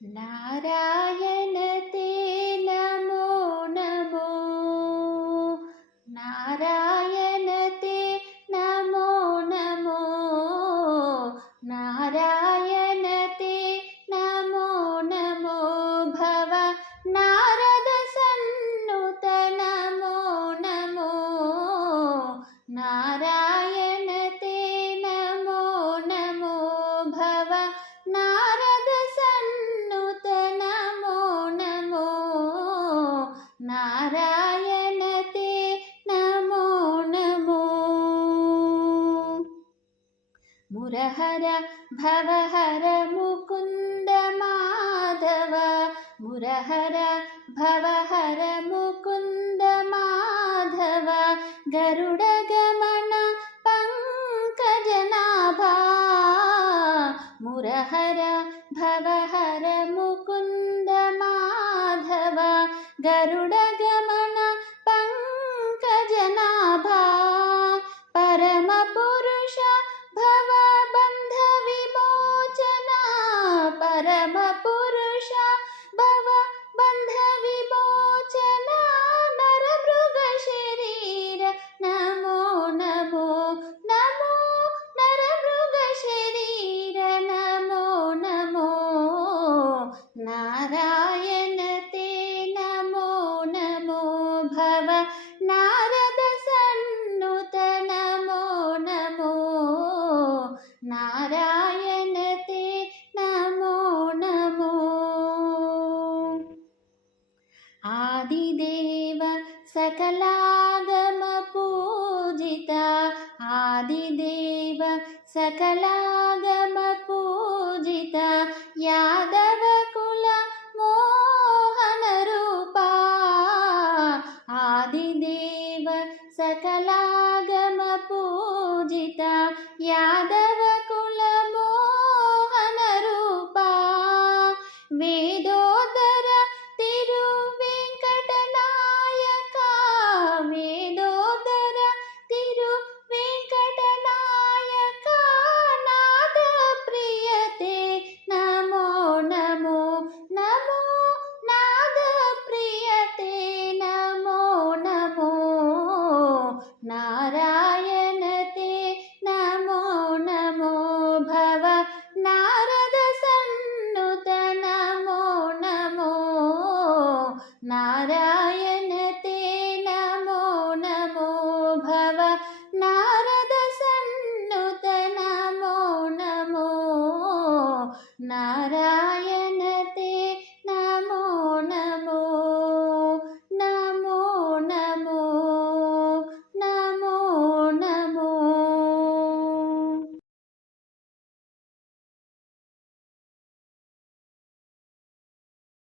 नारायण ते नमो नमो, नारायण ते नमो नमो, नारायण ते नमो नमो, भव नारद सन्नुत नमो नमो, नारायण ते नमो नमो, भव नारद सन्नुत नमो नमो, नारायण ते नमो नमो। मुरहर भवहर मुकुन्द माधव, मुरहर भवहर मुकुन्द माधव, गरुडगमन पङ्कजनाभा, मुरहर भवहर मुकुन्द माधव, गरुडगमन पङ्कजनाभा, परमपुरुष भवबन्ध विमोचना, परमपुरुष भवबन्ध विमोचना, नरमृगशरीर नमो नमो नमो, नरमृगशरीर नमो नमो, नारायण ते नमो नमो, भव नारद सन्नुत नमो नमो, नारायण ते नमो नमो। आदिदेव सकलागम पूजिता, आदिदेव सकलागम पूजिता, यादव कुल मोहन रूपा, आदिदेव सकलागम पूजिता, यादव कुल मोहन रूपा, वेदोदर तिरुवेंकटनायका, वेदोदर तिरुवेंकटनायका, नाद प्रियते नमो नमो नमो, नाद प्रियते नमो नमो, नारायण ते नमो नमो, भव नारद सन्नुत नमो नमो, नारायण ते नमो नमो, भव नारद सन्नुत नमो नमो, नारायण ते नमो नमो।